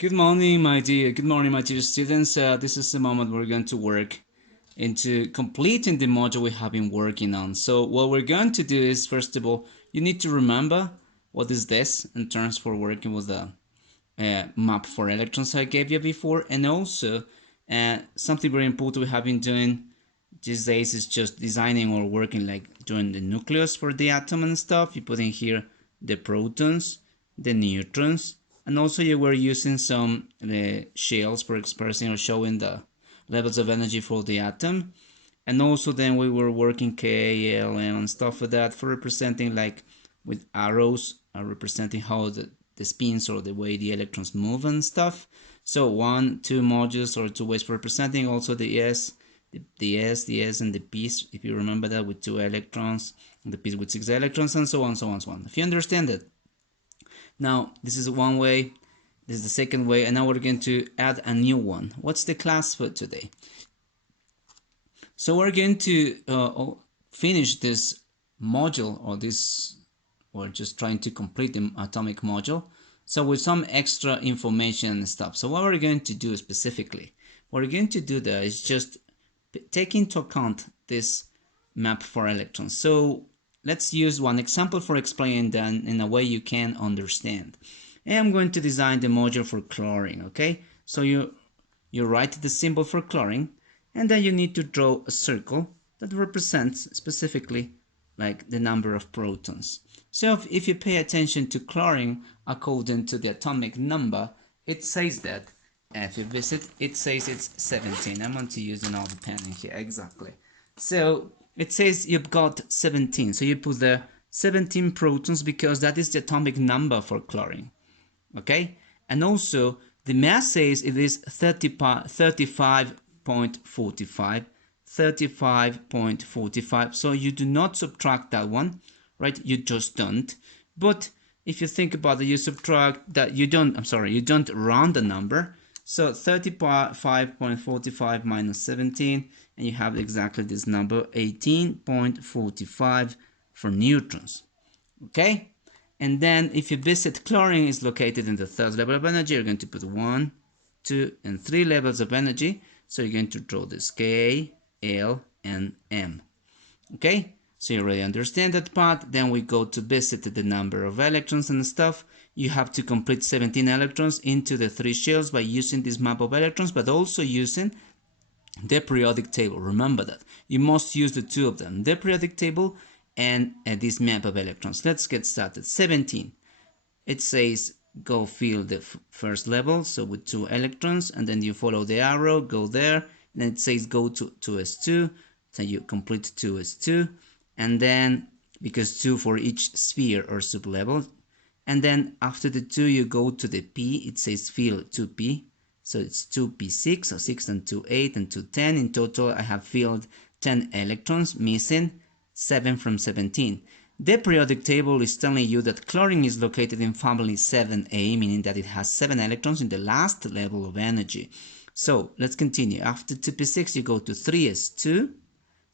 Good morning, my dear students. This is the moment we're going to work into completing the module we have been working on. So what we're going to do is, first of all, you need to remember what is this in terms for working with the map for electrons I gave you before, and also something very important we have been doing these days is just designing or working like doing the nucleus for the atom and stuff. You put in here the protons, the neutrons, and also you were using some shells for expressing or showing the levels of energy for the atom. And also then we were working K, L, M and stuff like that for representing like with arrows representing how the spins or the way the electrons move and stuff. So one, two modules or two ways for representing also the S, the S and the P's, if you remember that, with 2 electrons, and the P's with 6 electrons, and so on, so on, so on. If you understand it. Now, this is one way, this is the second way, and now we're going to add a new one. What's the class for today? So we're going to finish this module, or just trying to complete the atomic module. So with some extra information and stuff. So what we're going to do specifically, what we're going to do there is just take into account this map for electrons. So let's use one example for explaining that in a way you can understand. And I'm going to design the module for chlorine, okay? So you write the symbol for chlorine, and then you need to draw a circle that represents specifically like the number of protons. So if you pay attention to chlorine according to the atomic number, it says that if you visit, it says it's 17. I'm going to use an old pen in here, exactly. So it says you've got 17. So you put the 17 protons because that is the atomic number for chlorine. Okay? And also the mass says it is 35.45. 35.45. So you do not subtract that one, right? You just don't. But if you think about it, you subtract that, you don't round the number. So 35.45 minus 17, and you have exactly this number, 18.45 for neutrons. Okay? And then if you visit, chlorine is located in the third level of energy. You're going to put 1, 2, and 3 levels of energy. So you're going to draw this K, L, and M. Okay? So you already understand that part. Then we go to visit the number of electrons and stuff. You have to complete 17 electrons into the 3 shells by using this map of electrons, but also using the periodic table. Remember that. You must use the two of them, the periodic table and this map of electrons. Let's get started. 17. It says go fill the first level, so with 2 electrons, and then you follow the arrow, go there, and then it says go to 2s2, so you complete 2s2, and then because 2 for each sphere or sublevel, and then after the 2 you go to the P, it says fill 2p, so it's 2p6, so 6 and 2 8 and 2 10. In total I have filled 10 electrons, missing 7 from 17. The periodic table is telling you that chlorine is located in family 7a, meaning that it has 7 electrons in the last level of energy. So let's continue. After 2p6 you go to 3s2,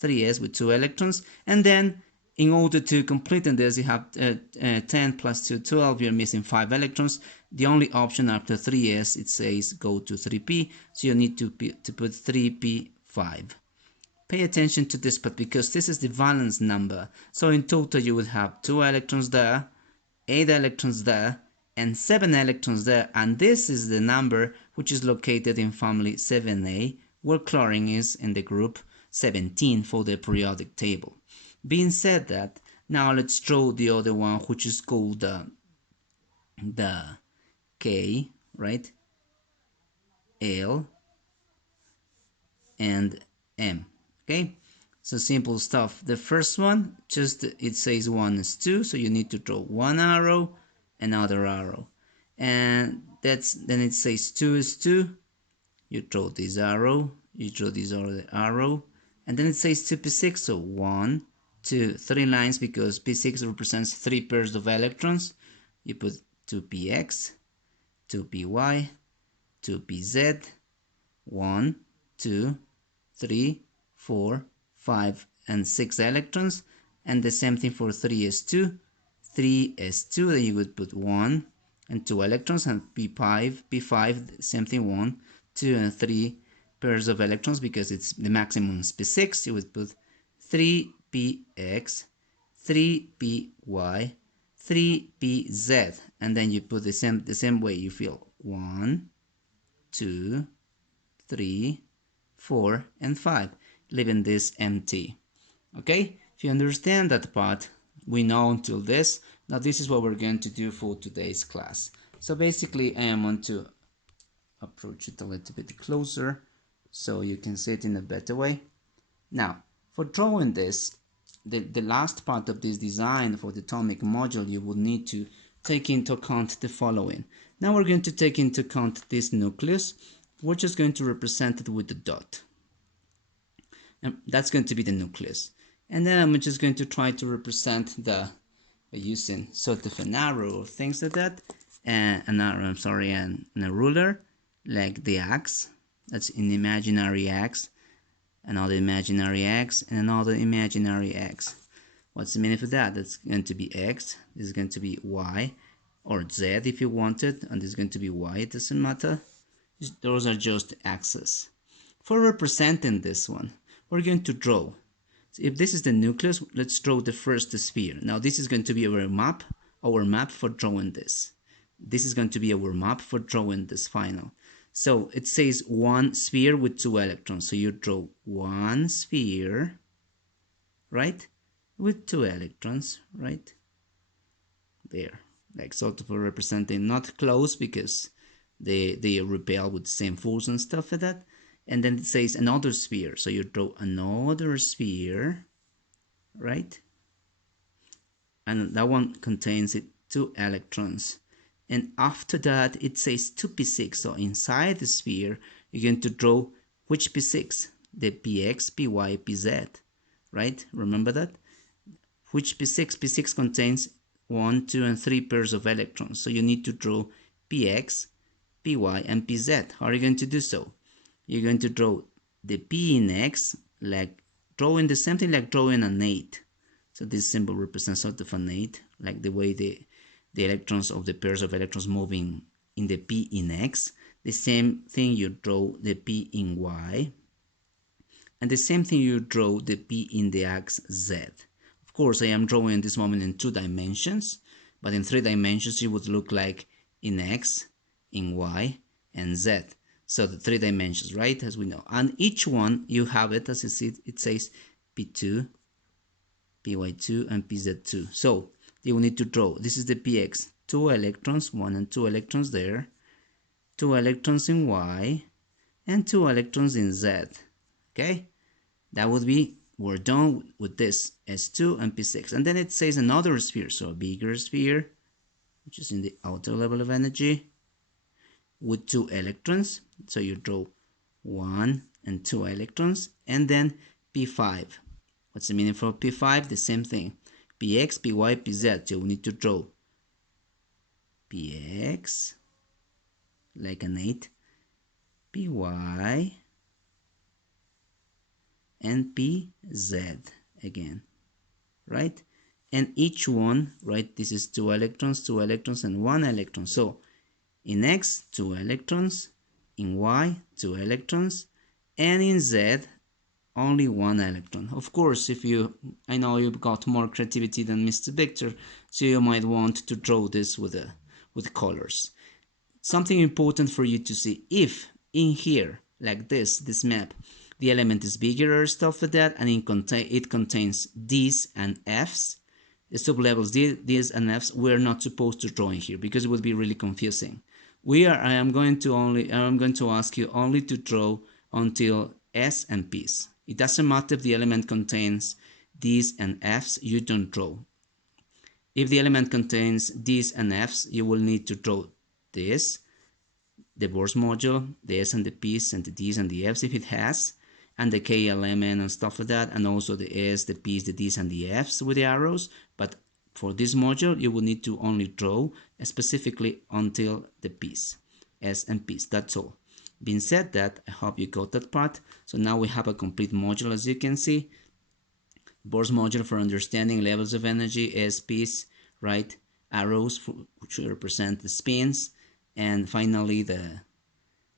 3s with 2 electrons, and then in order to complete this you have 10 plus 2, 12, you're missing 5 electrons. The only option after 3s, it says go to 3p, so you need to put 3p5. Pay attention to this part because this is the valence number. So in total you would have 2 electrons there, 8 electrons there, and 7 electrons there, and this is the number which is located in family 7a, where chlorine is in the group 17 for the periodic table. Being said that, now let's draw the other one, which is called the K, right? L and M. Okay, so simple stuff. The first one, just it says 1 is 2, so you need to draw one arrow, another arrow, and then it says 2 is 2. You draw this arrow, you draw this other arrow, and then it says 2p6, so 1, 2, 3 lines because p6 represents 3 pairs of electrons. You put 2px, 2py, 2pz, 1, 2, 3, 4, 5, and 6 electrons, and the same thing for 3s2, 3s2, then you would put 1, and 2 electrons, and p5, same thing, 1, 2, and 3 pairs of electrons, because it's the maximum is p6. You would put 3px, 3py, 3pz, and then you put the same way you feel 1, 2, 3, 4, and 5, leaving this empty. Okay, if you understand that part, we know until this. Now this is what we're going to do for today's class. So basically I am going to approach it a little bit closer so you can see it in a better way. Now for drawing this, the last part of this design for the atomic module, you will need to take into account the following. Now we're going to take into account this nucleus. We're just going to represent it with the dot. And that's going to be the nucleus. And then I'm just going to try to represent the using sort of an arrow or things like that, and an arrow, I'm sorry, and a ruler, like the axe. That's an imaginary axe, another imaginary X, and another imaginary X. What's the meaning for that? That's going to be X, this is going to be Y, or Z if you want it, and this is going to be Y, it doesn't matter. Those are just axes. For representing this one, we're going to draw. So if this is the nucleus, let's draw the first sphere. Now this is going to be our map for drawing this. This is going to be our map for drawing this final. So it says one sphere with 2 electrons. So you draw one sphere, right, with 2 electrons, right, there. Like sort of representing, not close because they repel with the same force and stuff like that. And then it says another sphere. So you draw another sphere, right? And that one contains 2 electrons. And after that, it says 2p6. So inside the sphere, you're going to draw which p6? The px, py, pz, right? Remember that? Which p6? P6 contains 1, 2, and 3 pairs of electrons. So you need to draw px, py, and pz. How are you going to do so? You're going to draw the p in x, like drawing the same thing like drawing an 8. So this symbol represents sort of an 8, like the way the electrons of the pairs of electrons moving in the p in x. The same thing you draw the p in y, and the same thing you draw the p in the ax z. Of course, I am drawing this moment in 2 dimensions, but in 3 dimensions it would look like in x, in y, and z. So the 3 dimensions, right, as we know. And each one, you have it, as you see, it says P2, Py2, and Pz2. So you will need to draw. This is the Px. 2 electrons, 1 and 2 electrons there. 2 electrons in Y, and 2 electrons in Z. Okay? That would be, we're done with this, S2 and P6. And then it says another sphere, so a bigger sphere, which is in the outer level of energy, with 2 electrons. So you draw 1 and 2 electrons, and then P5. What's the meaning for P5? The same thing. Px, Py, Pz. So we need to draw Px, like an 8, Py, and Pz again, right? And each one, right, this is 2 electrons, and 1 electron. So in X, 2 electrons, in Y, 2 electrons, and in Z, only 1 electron. Of course, I know you've got more creativity than Mr. Victor, so you might want to draw this with colors. Something important for you to see, if in here, like this map, the element is bigger or stuff like that, and it contains D's and F's, the sublevels D's and F's, we're not supposed to draw in here because it would be really confusing. I am going to ask you only to draw until S and P's. It doesn't matter if the element contains D's and F's, you don't draw. If the element contains D's and F's, you will need to draw this, the Bohr's module, the S and the P's and the D's and the F's if it has, and the K element and stuff like that, and also the S, the P's, the D's, and the F's with the arrows. But for this module, you will need to only draw specifically until the P's, S and P's, that's all. Being said that, I hope you got that part. So now we have a complete module, as you can see. Bohr's module for understanding levels of energy, S, P's, right? arrows which represent the spins, and finally the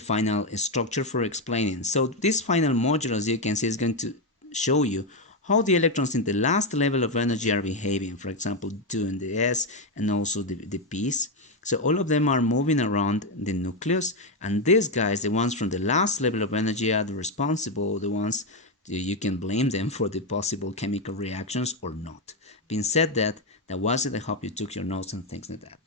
final structure for explaining. So this final module, as you can see, is going to show you how the electrons in the last level of energy are behaving. For example, 2 in the s and also the p's. So all of them are moving around the nucleus, and these guys, the ones from the last level of energy, are the responsible, the ones you can blame them for the possible chemical reactions or not. Being said that was it. I hope you took your notes and things like that.